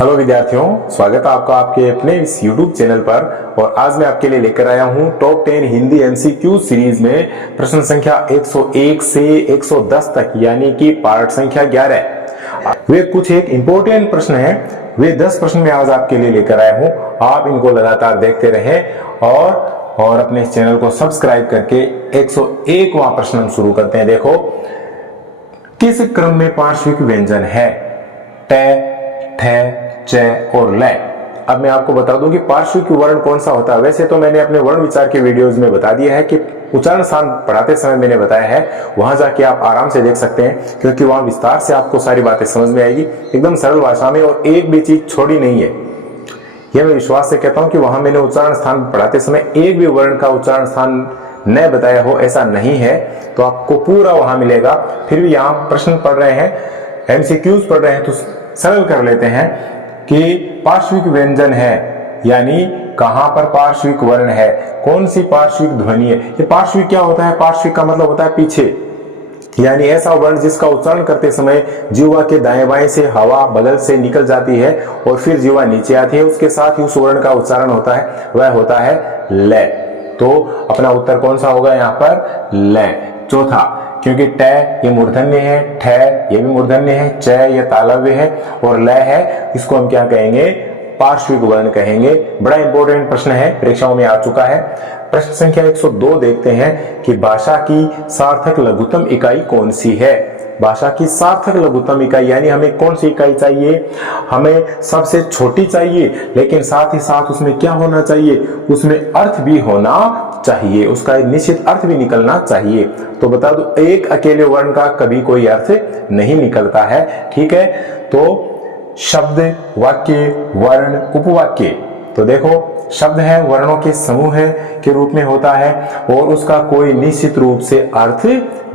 Hello विद्यार्थियों, स्वागत है आपका आपके अपने इस YouTube चैनल पर। और आज मैं आपके लिए लेकर आया हूं टॉप 10 हिंदी MCQ सीरीज में प्रश्न संख्या 101 से 110 तक, यानी कि पार्ट संख्या 11। वे कुछ एक इम्पोर्टेंट प्रश्न हैं, वे 10 प्रश्न मैं आज आपके लिए लेकर आया हूं। आप इनको लगातार देखते रहें और अपने इस चैनल को सब्सक्राइब करके 101वां प्रश्न हम शुरू करते हैं। देखो, किस क्रम में पार्श्विक व्यंजन है? ट, ठ, च और ल। अब मैं आपको बता दूं कि पार्श्विक वर्ण कौन सा होता है। वैसे तो मैंने अपने वर्ण विचार के वीडियोस में बता दिया है कि उच्चारण स्थान पढ़ाते समय मैंने बताया है, वहां जाके आप आराम से देख सकते हैं, क्योंकि वहां विस्तार से आपको सारी बातें समझ में आएगी, एकदम सरल भाषा में, और एक भी चीज छोड़ी नहीं है। यह मैं विश्वास से कहता हूं कि वहां मैंने उच्चारण स्थान पढ़ाते समय एक भी वर्ण का उच्चारण स्थान न बताया हो, ऐसा नहीं है। तो आपको पूरा वहां मिलेगा। फिर भी यहाँ प्रश्न पढ़ रहे हैं, MCQs पढ़ रहे हैं, तो सरल कर लेते हैं कि पार्श्विक व्यंजन है, यानी कहां पर पार्श्विक वर्ण है, कौन सी पार्श्विक ध्वनि है। ये पार्श्विक क्या होता है? पार्श्विक का मतलब होता है पीछे, यानी ऐसा वर्ण जिसका उच्चारण करते समय जीवा के दाएं बाएं से हवा बगल से निकल जाती है और फिर जीवा नीचे आती है, उसके साथ ही उस वर्ण का उच्चारण होता है, वह होता है ल। तो अपना उत्तर कौन सा होगा यहाँ पर? ल। चौथा, क्योंकि ट ये मूर्धन्य है, ठ ये भी मूर्धन्य है, च ये तालव्य है और ल है, इसको हम क्या कहेंगे? पार्श्विक वर्ण कहेंगे। बड़ा इंपॉर्टेंट प्रश्न है, परीक्षाओं में आ चुका है। प्रश्न संख्या 102 देखते हैं कि भाषा की सार्थक लघुत्तम इकाई कौन सी है। भाषा की सार्थक लघुत्तम इकाई, यानी हमें कौन सी इकाई चाहिए? हमें सबसे छोटी चाहिए, लेकिन साथ ही साथ उसमें क्या होना चाहिए? उसमें अर्थ भी होना चाहिए, उसका एक निश्चित अर्थ भी निकलना चाहिए। तो बता दो, एक अकेले वर्ण का कभी कोई अर्थ नहीं निकलता है, ठीक है। तो शब्द, वाक्य, वर्ण, उपवाक्य, तो देखो, शब्द है वर्णों के समूह के रूप में होता है और उसका कोई निश्चित रूप से अर्थ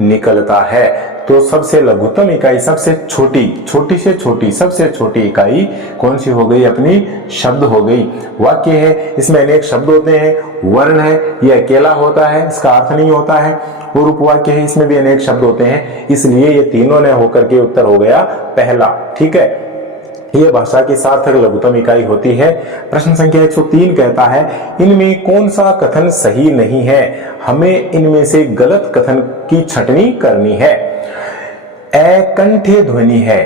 निकलता है। तो सबसे लघुत्तम इकाई, सबसे छोटी, छोटी से छोटी, सबसे छोटी इकाई कौन सी हो गई? अपनी शब्द हो गई। वाक्य है, इसमें अनेक शब्द होते हैं। वर्ण है, यह अकेला होता है, इसका अर्थ नहीं होता है। और उपवाक्य है, इसमें भी अनेक शब्द होते हैं, इसलिए ये तीनों ने होकर के उत्तर हो गया पहला, ठीक है। यह भाषा की सार्थक लघुत्तम इकाई होती है। प्रश्न संख्या 103 कहता है, इनमें कौन सा कथन सही नहीं है? हमें इनमें से गलत कथन की छंटनी करनी है। अकंठ्य ध्वनि है।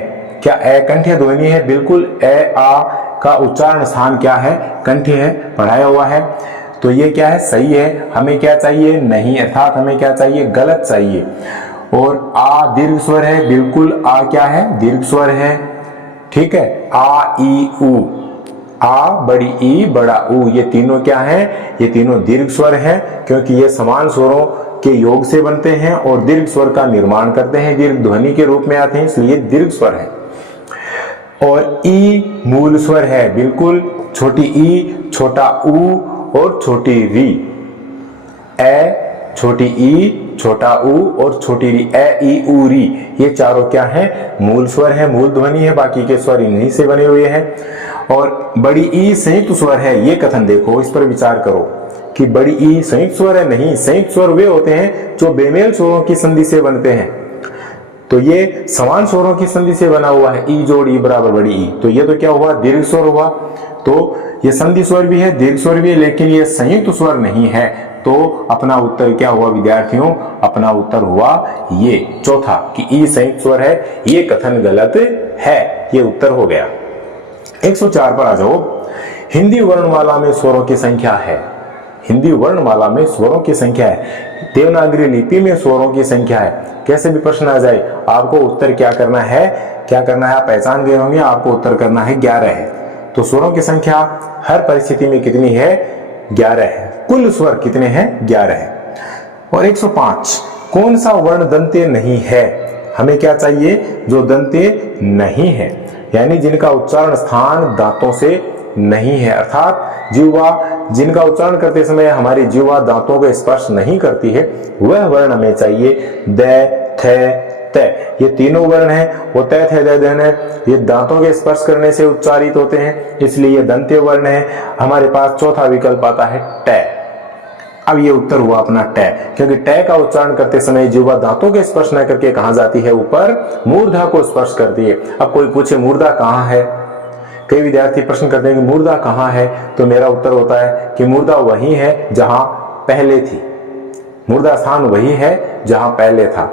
क्या अकंठ्य ध्वनि है? बिल्कुल। अ आ का उच्चारण स्थान क्या है? कंठ्य है, पढ़ाया हुआ है। तो ये क्या है? सही है। हमें क्या चाहिए? नहीं, अर्थात हमें क्या चाहिए? गलत चाहिए। और आ दीर्घ स्वर है, बिल्कुल। आ क्या है? दीर्घ स्वर है, ठीक है। आ ई उ, आ बड़ी ई बड़ा ऊ, ये तीनों क्या हैं? ये तीनों दीर्घ स्वर हैं, क्योंकि ये समान स्वरों के योग से बनते हैं और दीर्घ स्वर का निर्माण करते हैं, दीर्घ ध्वनि के रूप में आते हैं, इसलिए दीर्घ स्वर है। और ई मूल स्वर है, बिल्कुल। छोटी ई, छोटा ऊ और छोटी री। ए, छोटी ई, छोटा ऊ और छोटी री, ए ई ऊ री, ये चारों क्या हैं? मूल स्वर है, मूल ध्वनि है। बाकी के स्वर इन्हीं से बने हुए हैं। और बड़ी ई संयुक्त स्वर है, ये कथन देखो, इस पर विचार करो कि बड़ी ई संयुक्त स्वर है। नहीं, संयुक्त स्वर वे होते हैं जो बेमेल स्वरों की संधि से बनते हैं। तो ये समान स्वरों की संधि से बना हुआ है, ई जोड़ ई बराबर बड़ी ई, तो ये तो क्या हुआ? दीर्घ स्वर हुआ। तो ये संधि स्वर भी है, दीर्घ स्वर भी है, लेकिन ये संयुक्त स्वर नहीं है। तो अपना उत्तर क्या हुआ विद्यार्थियों? अपना उत्तर हुआ ये चौथा, कि ई संयुक्त स्वर है। ये कथन गलत है, ये उत्तर हो गया। 104 पर आ जाओ। हिंदी वर्णमाला में स्वरों की संख्या है। हिंदी वर्णमाला में स्वरों की संख्या है। देवनागरी लिपि में स्वरों की संख्या है। कैसे भी प्रश्न आ जाए, आपको उत्तर क्या करना है? क्या करना है? आप पहचान गए होंगे, आपको उत्तर करना है 11 है। तो स्वरों की संख्या हर परिस्थिति में कितनी है? 11 है। कुल स्वर कितने हैं? 11 है। और 105, कौन सा वर्ण दंत्य नहीं है? हमें क्या चाहिए? जो दंत्य नहीं है, यानी जिनका उच्चारण स्थान दांतों से नहीं है, अर्थात जीवा, जिनका उच्चारण करते समय हमारी जीवा दांतों को स्पर्श नहीं करती है, वह वर्ण हमें चाहिए। द, थ, त, ये तीनों वर्ण हैं, वो त, थ, द, ध है, ये दांतों के स्पर्श करने से उच्चारित होते हैं, इसलिए ये दंत्य वर्ण है। हमारे पास चौथा विकल्प आता है ट। अब ये उत्तर हुआ अपना ट, क्योंकि ट का उच्चारण करते समय जीवा दांतों के स्पर्श न करके कहां जाती है? ऊपर, मूर्धा को स्पर्श करती है। अब कोई पूछे मूर्धा कहां है? कई विद्यार्थी प्रश्न करते हैं कि मुर्दा कहाँ है, तो मेरा उत्तर होता है कि मुर्दा वही है जहां पहले थी, मुर्दा स्थान वही है जहां पहले था।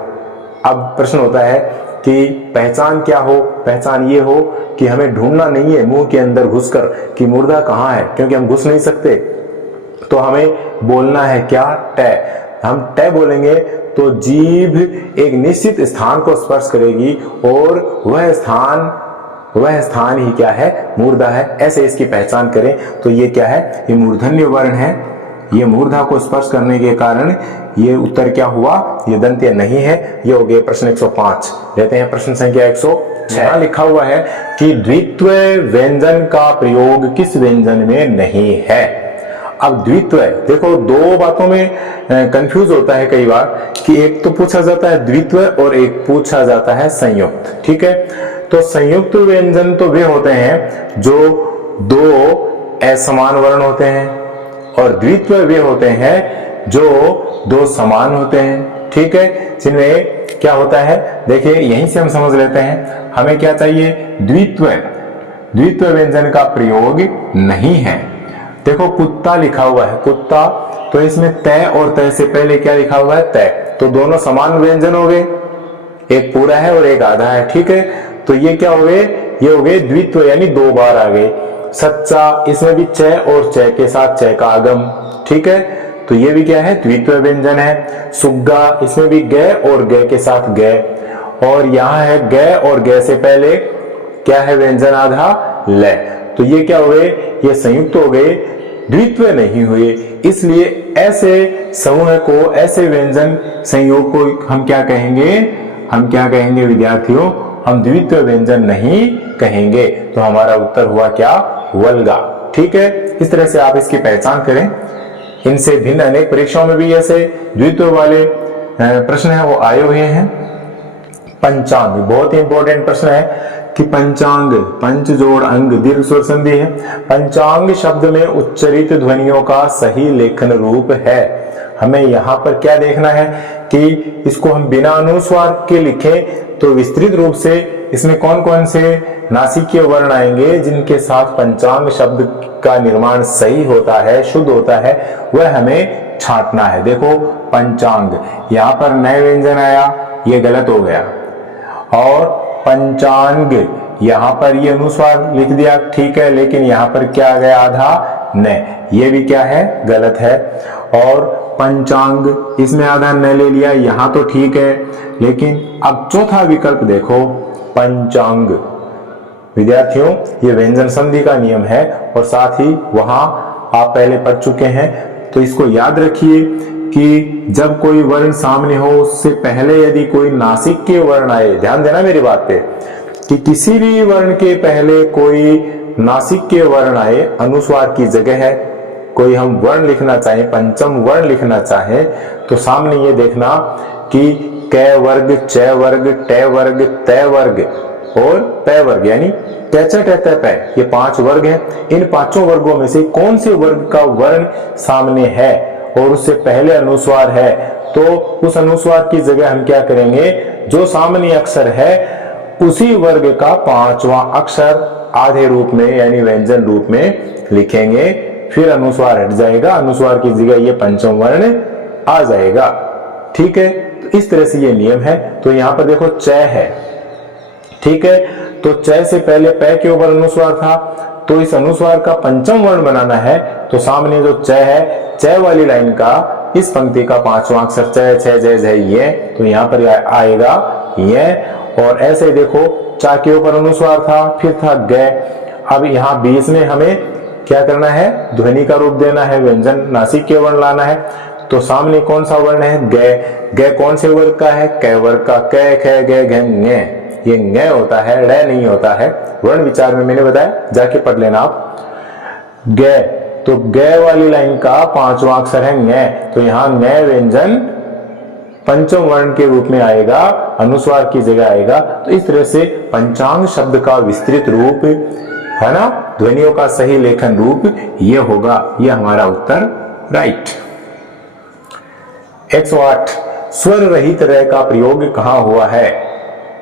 अब प्रश्न होता है कि पहचान क्या हो, पहचान ये हो कि हमें ढूंढना नहीं है मुंह के अंदर घुसकर कि मुर्दा कहाँ है, क्योंकि हम घुस नहीं सकते, तो हमें बोलना है क्या, टय। हम टय बोलेंगे तो जीभ एक निश्चित स्थान को स्पर्श करेगी और वह स्थान ही क्या है, मुर्दा है। ऐसे इसकी पहचान करें तो ये क्या है, ये मूर्धन्य वर्ण है, ये मूर्धा को स्पर्श करने के कारण ये उत्तर क्या हुआ, ये दंत्य नहीं है। ये हो गए प्रश्न 105। लेते हैं प्रश्न संख्या 106। लिखा हुआ है कि द्वित्व व्यंजन का प्रयोग किस व्यंजन में नहीं है। अब द्वित्व, देखो दो बातों में कंफ्यूज होता है कई बार कि एक तो पूछा जाता है द्वित्व और एक पूछा जाता है संयुक्त, ठीक है। तो संयुक्त व्यंजन तो वे होते हैं जो दो असमान वर्ण होते हैं, और द्वित्व वे होते हैं जो दो समान होते हैं, ठीक है। जिनमें क्या होता है, देखिए यहीं से हम समझ लेते हैं, हमें क्या चाहिए, द्वित्व व्यंजन का प्रयोग नहीं है। देखो कुत्ता लिखा हुआ है, कुत्ता, तो इसमें तय और तय से पहले क्या लिखा हुआ है, तय, तो दोनों समान व्यंजन हो गए, एक पूरा है और एक आधा है, ठीक है। तो ये क्या हो गए, ये हो गए द्वित्व, यानी दो बार आ गए। सच्चा, इसमें भी च और च के साथ च का आगम, ठीक है, तो ये भी क्या है, द्वित्व व्यंजन है। सुग्गा, इसमें भी ग और ग के साथ ग, और यहाँ है ग और ग से पहले क्या है, व्यंजन आधा ल, तो ये क्या हो गए, ये संयुक्त हो गए, द्वित्व नहीं हुए। इसलिए ऐसे समूह को, ऐसे व्यंजन संयोग को हम क्या कहेंगे, हम क्या कहेंगे विद्यार्थियों, हम द्वित्व व्यंजन नहीं कहेंगे। तो हमारा उत्तर हुआ क्या, वल्गा, ठीक है। इस तरह से आप इसकी पहचान करें। इनसे भिन्न अनेक परीक्षाओं में भी ऐसे द्वित्व वाले प्रश्न है वो आए हुए हैं। पंचांग बहुत ही इंपॉर्टेंट प्रश्न है कि पंचांग, पंच जोड़ अंग दीर्घ स्वर संधि है। पंचांग शब्द में उच्चरित ध्वनियों का सही लेखन रूप है। हमें यहाँ पर क्या देखना है कि इसको हम बिना अनुस्वार के लिखें तो विस्तृत रूप से इसमें कौन कौन से नासिकीय वर्ण आएंगे जिनके साथ पंचांग शब्द का निर्माण सही होता है, शुद्ध होता है, वह हमें छांटना है। देखो पंचांग, यहाँ पर नए व्यंजन आया, ये गलत हो गया, और पंचांग यहाँ पर ये अनुस्वार लिख दिया, ठीक है, लेकिन यहाँ पर क्या आ गया, आधा न, ये भी क्या है, गलत है। और पंचांग, इसमें आधा न ले लिया, यहाँ तो ठीक है, लेकिन अब चौथा विकल्प देखो, पंचांग। विद्यार्थियों ये व्यंजन संधि का नियम है और साथ ही वहां आप पहले पढ़ चुके हैं, तो इसको याद रखिए कि जब कोई वर्ण सामने हो उससे पहले यदि कोई नासिक्य वर्ण आए, ध्यान देना मेरी बात पे, कि किसी भी वर्ण के पहले कोई नासिक्य वर्ण आए, अनुस्वार की जगह है, कोई हम वर्ण लिखना चाहें, पंचम वर्ण लिखना चाहें, तो सामने ये देखना कि क वर्ग, च वर्ग, ट वर्ग, त वर्ग और प वर्ग, यानी ये 5 वर्ग हैं। इन पांचों वर्गों में से कौन से वर्ग का वर्ण सामने है और उससे पहले अनुस्वार है, तो उस अनुस्वार की जगह हम क्या करेंगे, जो सामने अक्षर है उसी वर्ग का 5वां अक्षर आधे रूप में यानी व्यंजन रूप में लिखेंगे, फिर अनुस्वार हट जाएगा, अनुस्वार की जगह ये पंचम वर्ण आ जाएगा, ठीक है। तो इस तरह से ये नियम है। तो यहाँ पर देखो च है, ठीक है, तो च से पहले प के ऊपर अनुस्वार था, तो इस अनुस्वार का पंचम वर्ण बनाना है, तो सामने जो च है, च वाली लाइन का इस पंक्ति का 5वां अक्षर च, छ, ज, झ, ये, तो यहाँ पर आएगा ये। और ऐसे देखो चा के ऊपर अनुस्वार था, फिर था ग, अब यहाँ बीच में हमें क्या करना है, ध्वनि का रूप देना है, व्यंजन नासिक्य वर्ण लाना है, तो सामने कौन सा वर्ण है, ग। ग कौन से वर्ग का है, क वर्ग का, क, ख, ग, घ, ङ, ये ङ होता है, ड़ नहीं होता है। वर्ण विचार में मैंने बताया, जाके पढ़ लेना आप। ग, तो ग वाली लाइन का 5वां अक्षर है ङ, तो यहाँ ङ व्यंजन पंचम वर्ण के रूप में आएगा, अनुस्वार की जगह आएगा। तो इस तरह से पंचांग शब्द का विस्तृत रूप है ना, ध्वनियों का सही लेखन रूप ये होगा, ये हमारा उत्तर राइट। 108 स्वर रहित र का प्रयोग कहाँ हुआ है।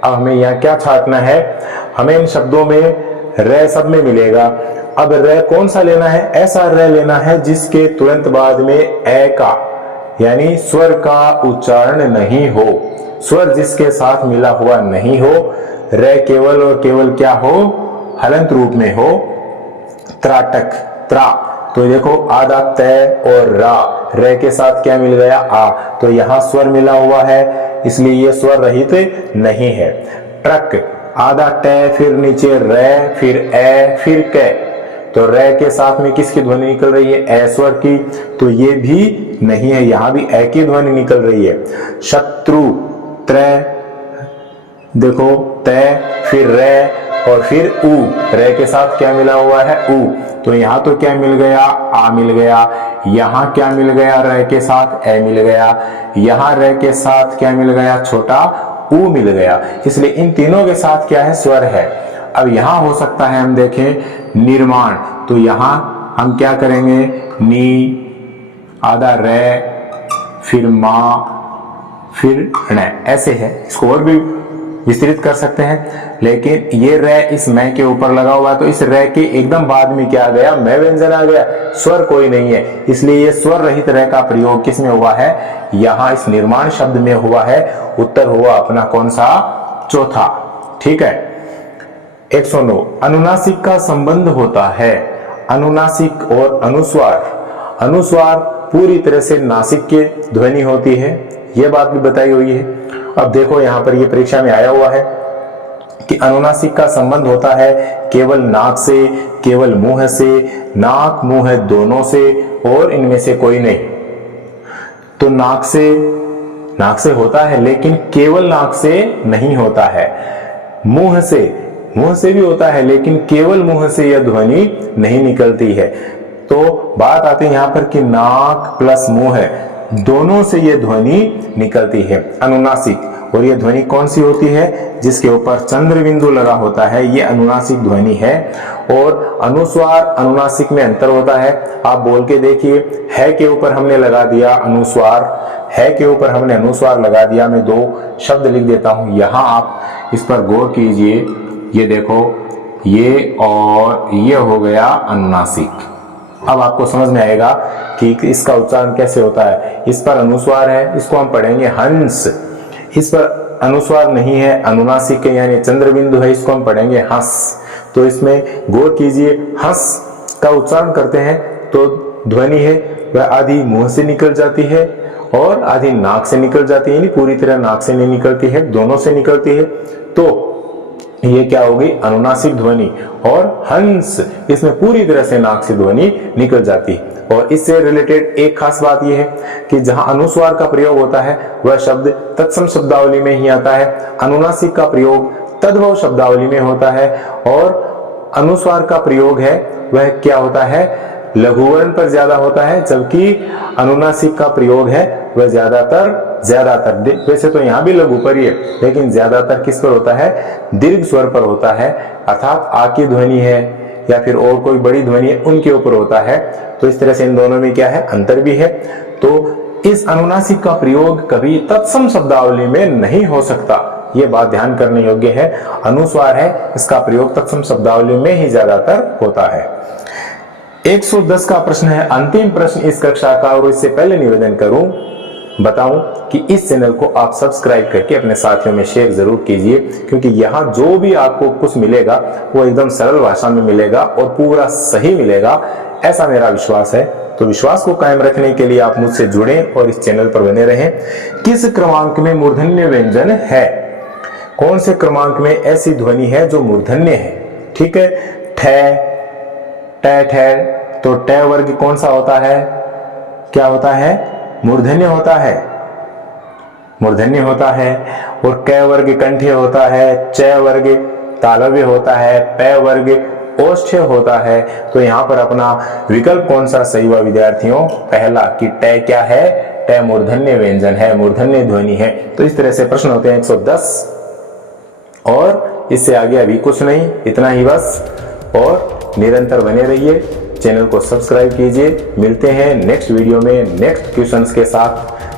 अब हमें यहाँ क्या छांटना है, हमें इन शब्दों में रे सब में मिलेगा। अब रे कौन सा लेना है? ऐसा रे लेना है जिसके तुरंत बाद में ए का यानी स्वर का उच्चारण नहीं हो, स्वर जिसके साथ मिला हुआ नहीं हो। रे केवल और केवल क्या हो? हलंत रूप में हो, त्राटक, त्रा। तो देखो आधा तय और रा, रे के साथ क्या मिल गया? आ। तो यहां स्वर मिला हुआ है इसलिए ये स्वर रहित नहीं है। ट्रक, आधा टे फिर नीचे रे फिर ए फिर कै, तो रे के साथ में किसकी ध्वनि निकल रही है? ए स्वर की, तो ये भी नहीं है, यहां भी ए की ध्वनि निकल रही है। शत्रु, त्रै, देखो तय फिर रे और फिर ऊ, रे के साथ क्या मिला हुआ है? ऊ। तो यहां तो क्या मिल गया? आ मिल गया। यहां क्या मिल गया? रे के साथ ए मिल गया। यहां रे के साथ क्या मिल गया? छोटा ऊ मिल गया। इसलिए इन तीनों के साथ क्या है? स्वर है। अब यहां हो सकता है हम देखें निर्माण, तो यहां हम क्या करेंगे? नी, आधा रे फिर मां फिर न, ऐसे है। इसको और भी विस्तृत कर सकते हैं, लेकिन ये रे इस मैं के ऊपर लगा हुआ है, तो इस रे के एकदम बाद में क्या आ गया? मैं व्यंजन आ गया, स्वर कोई नहीं है। इसलिए ये स्वर रहित रे का प्रयोग किस में हुआ है? यहां इस निर्माण शब्द में हुआ है। उत्तर हुआ अपना कौन सा? चौथा। ठीक है। 109 अनुनासिक का संबंध होता है। अनुनासिक और अनुस्वार, अनुस्वार पूरी तरह से नासिक की ध्वनि होती है, यह बात भी बताई हुई है। अब देखो यहां पर ये परीक्षा में आया हुआ है कि अनुनासिक का संबंध होता है केवल नाक से, केवल मुंह से, नाक मुंह दोनों से और इनमें से कोई नहीं। तो नाक से होता है, लेकिन केवल नाक से नहीं होता है। मुंह से भी होता है, लेकिन केवल मुंह से यह ध्वनि नहीं निकलती है। तो बात आती है यहां पर कि नाक प्लस मुंह दोनों से यह ध्वनि निकलती है अनुनासिक। और यह ध्वनि कौन सी होती है? जिसके ऊपर चंद्र बिंदु लगा होता है, यह अनुनासिक ध्वनि है। और अनुस्वार अनुनासिक में अंतर होता है। आप बोल के देखिए, है के ऊपर हमने लगा दिया अनुस्वार, है के ऊपर हमने अनुस्वार लगा दिया। मैं दो शब्द लिख देता हूं, यहां आप इस पर गौर कीजिए। ये देखो, ये और ये हो गया अनुनासिक। अब आपको समझ में आएगा कि इसका उच्चारण कैसे होता है। इस पर अनुस्वार है, इसको हम पढ़ेंगे हंस। इस पर अनुस्वार नहीं है, अनुनासिक है यानी चंद्र बिंदु है, इसको हम पढ़ेंगे हंस। तो इसमें गौर कीजिए, हंस का उच्चारण करते हैं तो ध्वनि है वह आधी मुंह से निकल जाती है और आधी नाक से निकल जाती है, यानी पूरी तरह नाक से नहीं निकलती है, दोनों से निकलती है। तो ये क्या होगी? अनुनासिक ध्वनि। और हंस, इसमें पूरी तरह से नाक से ध्वनि निकल जाती है। और इससे रिलेटेड एक खास बात यह है कि जहां अनुस्वार का प्रयोग होता है वह शब्द तत्सम शब्दावली में ही आता है, अनुनासिक का प्रयोग तद्भव शब्दावली में होता है। और अनुस्वार का प्रयोग है वह क्या होता है? लघुवर्ण पर ज्यादा होता है, जबकि अनुनासिक का प्रयोग है वह ज्यादातर वैसे तो यहां भी लघु पर ही है, लेकिन ज्यादातर किस पर होता है? दीर्घ स्वर पर होता है, अर्थात आ की ध्वनि है या फिर और कोई बड़ी ध्वनि है उनके ऊपर होता है। तो इस तरह से इन दोनों में क्या है? अंतर भी है। तो इस अनुनासिक का प्रयोग कभी तत्सम शब्दावली में नहीं हो सकता, ये बात ध्यान करने योग्य है। अनुस्वार है, इसका प्रयोग तत्सम शब्दावली में ही ज्यादातर होता है। 110 का प्रश्न है, अंतिम प्रश्न इस कक्षा का, और इससे पहले निवेदन करूं बताऊं कि इस चैनल को आप सब्सक्राइब करके अपने साथियों में शेयर जरूर कीजिए, क्योंकि यहाँ जो भी आपको कुछ मिलेगा वो एकदम सरल भाषा में मिलेगा और पूरा सही मिलेगा, ऐसा मेरा विश्वास है। तो विश्वास को कायम रखने के लिए आप मुझसे जुड़ें और इस चैनल पर बने रहें। किस क्रमांक में मूर्धन्य व्यंजन है? कौन से क्रमांक में ऐसी ध्वनि है जो मूर्धन्य है? ठीक है, ठे, टे, ठे। तो टे वर्ग कौन सा होता है? क्या होता है? मूर्धन्य होता है, मूर्धन्य होता है। और कै वर्ग कंठ्य होता है, च वर्ग तालव्य होता है, पै वर्ग ओष्ठ्य होता है। तो यहां पर अपना विकल्प कौन सा सही हुआ विद्यार्थियों? पहला, कि टे क्या है? टे मूर्धन्य व्यंजन है, मूर्धन्य ध्वनि है। तो इस तरह से प्रश्न होते हैं 110, और इससे आगे अभी कुछ नहीं, इतना ही बस। और निरंतर बने रहिए, चैनल को सब्सक्राइब कीजिए। मिलते हैं नेक्स्ट वीडियो में नेक्स्ट क्वेश्चंस के साथ।